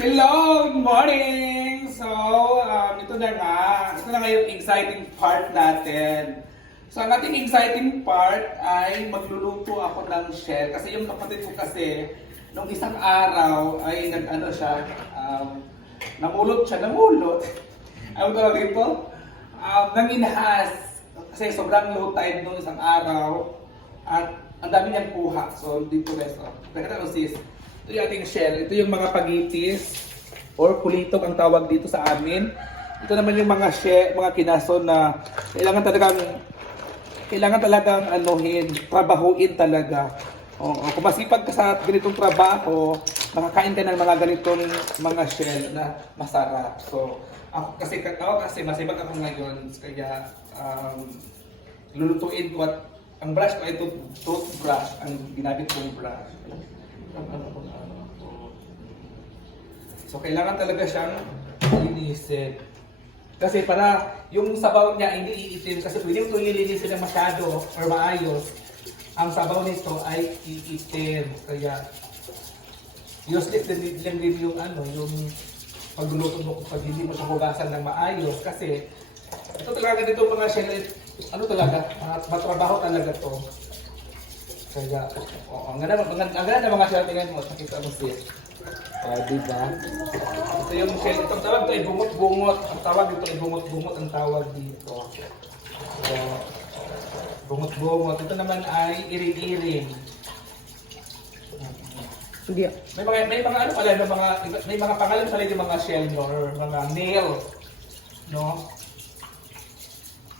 Hello! Good morning! So, ito na nga yung exciting part natin. So, ang ating exciting part ay magluluto ako ng shell. Kasi yung kapatid ko kasi, nung isang araw ay namulot. Ano tawag dito? Nanginhas. Kasi sobrang low tide nung isang araw. At ang dami niyang kuha. So, dito guys, nakita mo sis. Ito yung ating shell. Ito yung mga pagitis or kulitog ang tawag dito sa amin. Ito naman yung mga shell, mga kinason na kailangan talagang trabahuin talaga. Kung masipag ka sa ganitong trabaho, makakain ka ng mga ganitong mga shell na masarap. So, ako kasi masipag ako ngayon, kaya lulutuin ko at ang brush ko ay toothbrush, ang ginamit kong brush. So, kailangan talaga siyang linisin. Kasi para yung sabaw niya hindi iitim, kasi pwede mo itong lilinisin na masyado or maayos. Ang sabaw nito ay iitim. Kaya, useless din yung pagluluto mo pag hindi mo siya hugasan ng maayos. Kasi, ito talaga dito mga shell, matrabaho talaga to. Kaya, ang ganda ng mga shell, tingnan mo, nakita mo siya. Diba? Ito yung shell. Itong tawag ito ay bungot-bungot. Ang tawag dito ay bungot-bungot ang tawag dito. So, bungot-bungot. Ito naman ay iring-iring. May mga pangalan pala yung mga shell no, or mga nail. No?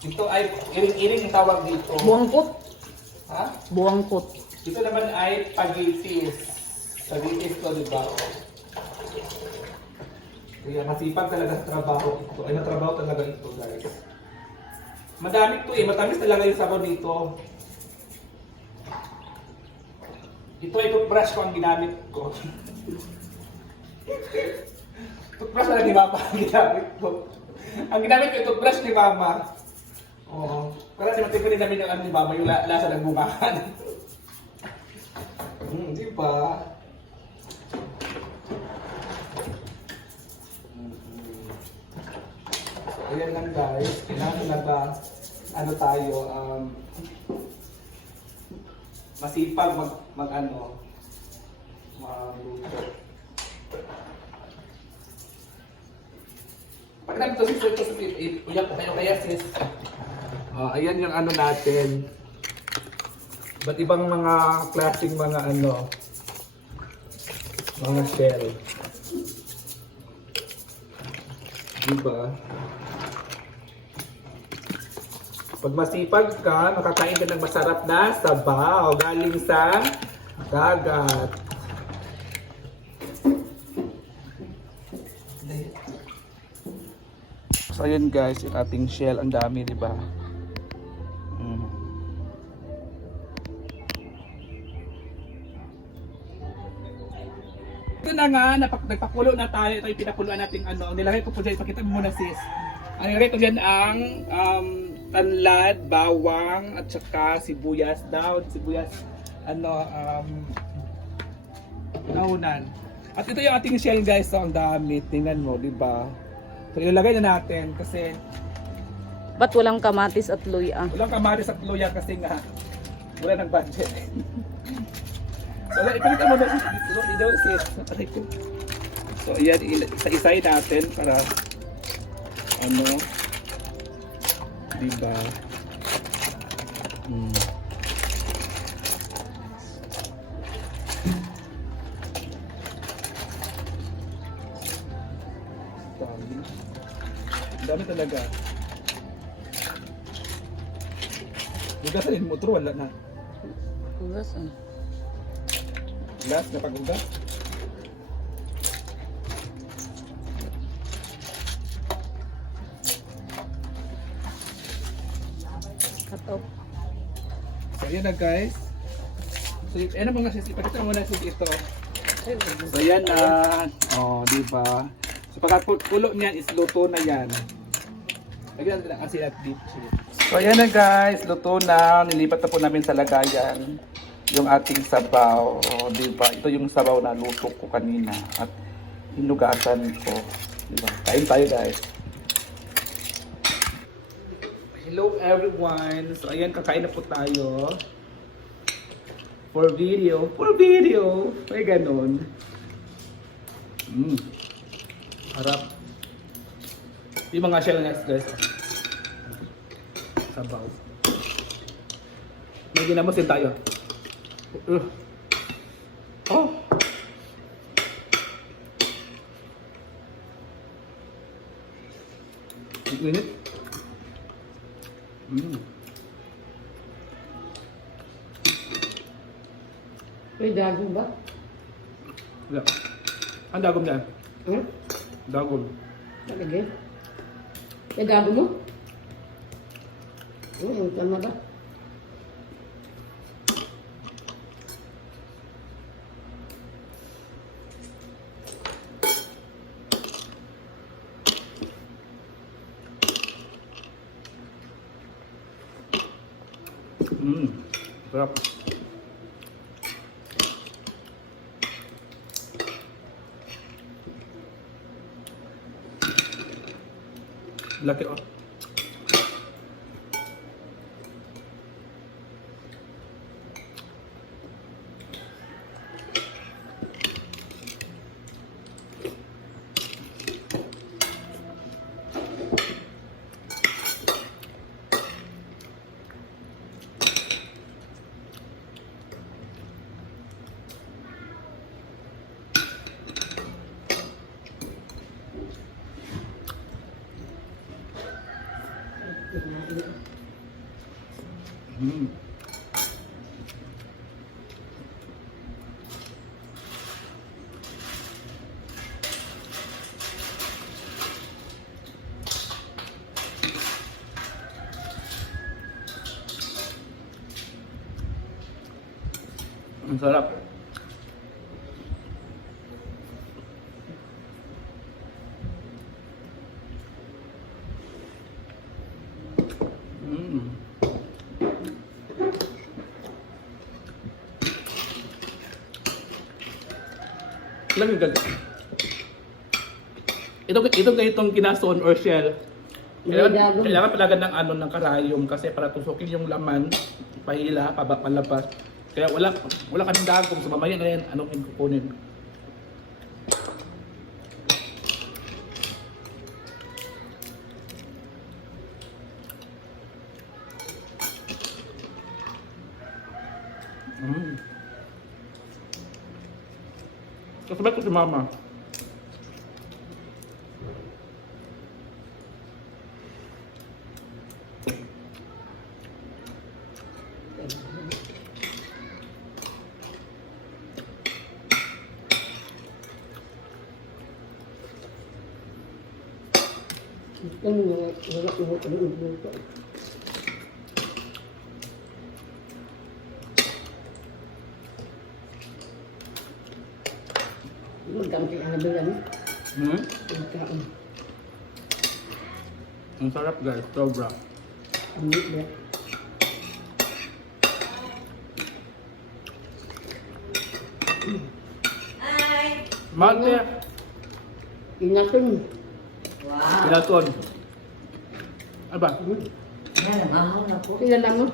Ito ay iring-iring ang tawag dito. Buangkot. Ha? Buangkot. Ito naman ay pagitis. Pagitis to, diba? Kaya masipag talaga sa trabaho ito. Ay, natrabaho talaga ito, guys. Madami ito matamis talaga yung sabaw dito. Ito ay toothbrush ko ang ginamit ko. Toothbrush na ni Mama ang ginamit ko. Ang ginamit ko yung toothbrush ni Mama. Oo. Kasi matipin din namin yung ni Mama, yung lasa ng bumahan. Di ba? Ayan lang guys, kailangan masipag magluto. Pag namin ito sis, uyak ko kayo kaya sis. Ayan yung natin. Ba't ibang mga klaseng mga mga shell. Diba? Pag masipag ka, makakain ka ng masarap na sabaw galing sa dagat. So ayun guys, yung ating shell, ang dami, di ba? Ito na nga, nagpakulo na tayo. Ito yung pinakuluan natin nilagay ko po dyan, pakita mo muna sis. Ang nilagay ko dyan ang tanlad, bawang, at saka sibuyas naunan. At ito yung ating shell guys, so ang dami, tingnan mo, di ba? So ilalagay na natin kasi Ba't walang kamatis at luya? walang kamatis at luya kasi nga wala ng budget. So ipalitan mo na sis. So ayan, isa-isay natin para diba? Dami talaga. Hugasan mo ito, wala na. Hugasan. Last na paghugas. Cut off. So ayan na guys. So ayan na mga sis, ipakita mo na sis ito. So ayan na. Diba? So pagkakulo niyan is luto na yan. Lagyan natin ang asin at beef. So ayan na guys, luto na. Nilipat na po namin sa lagayan yung ating sabaw. Diba? Ito yung sabaw na luto ko kanina. At hinugasan ko. Diba? Kain tayo guys. Hello everyone! So ayan, kakain na po tayo. For video. For video! May ganon. Harap. Yung mga shell nuts guys. Sabaw. May ginamusin tayo. Oh! Ang init. May dagong ba? Wala. Ang dagom dyan. Hmm? Dagom. Talagay. May dagong mo? Tama ba? Sarap. Laki oh. Ang sarap. Alam mo guys, ito ganitong kinason or shell. Kailangan palagan ng ano ng karayom kasi para tusukin yung laman, pahila, palabas. Kaya wala kaming dagong, so mamaya na yan, anong kukunin. Kasabay ko si mama. Ang sarap guys, sobra. Mate. Inaton. Wow. Pinaton. Ano ba? Nalamahon ako. Kilala mo?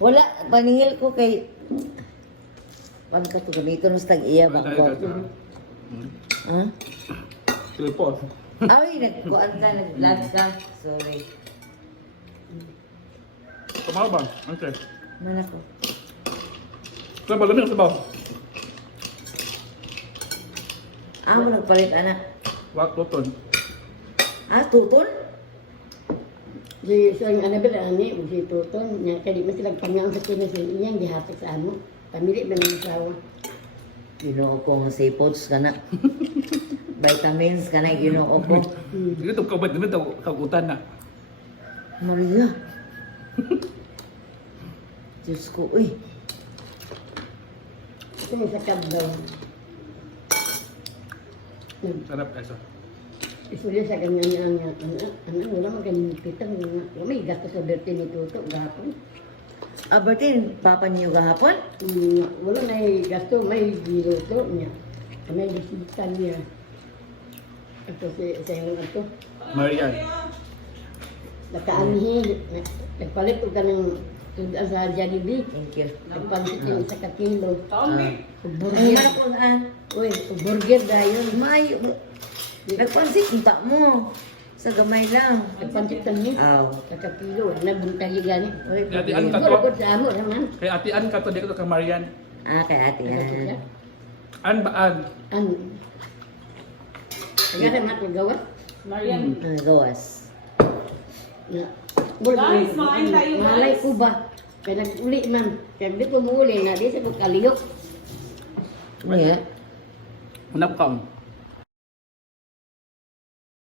Wala, paningil ko kay... Paano ka ito ganito? Nung tag-iya ba ko? Ha? Silpos. Ay, nagkuhan ka, nag-vlog ka. Sorry. Kumaw ba? Okay. Mana ko? Saan ba? Lamig ang sabaw? Mo nagpalit, anak. Wak, tuton. Tutol? Si ang Annabel ani si Tuton nya kadi man sila pangang sa kanya sa iyang gihatag sa amo. Pamili man ang asawa. Ginoo ko nga sapods ka na. Vitamins ka na, ginoo ko. Sige, ito kabad naman ito kagutan na. Maria. Diyos ko, uy. Kung sa kabdaw. Sarap guys. Isulit sa kanya ang wala man kanyang pitang nga. May gasto sa birthday ni Tuto gapon. Bertin, papa niyo gahapon? Wala na gasto may giluto niya. May bisita niya. Ito sa inyo ito. Marian. Nakaanihin. Nagpalit ko ka ng sudan sa Jollibee. Thank you. Nagpansit yung isa ka kilo. Ay, Burger. mana ko an. Uy, burger dayon. Mayo. Nagpansit unta mo. Sa gamay lang. Nagpansit kami. Aw. Sa kilo. Nabuntagi gani. Uy, Ate, ano ka Siguro to? ko sa amo naman. Kay Ate Ann ka to, di ko to kay Marian. Ah, kay ate yan. An ba An? Ano? Kaya naman ko gawa. Marian. Gawas. Na, Guys, kumain tayo, guys. malay ko ba? Kaya nag-uli man. Kaya di ko muuli na di sa ko kaliyok. Ano yan? Unap ka.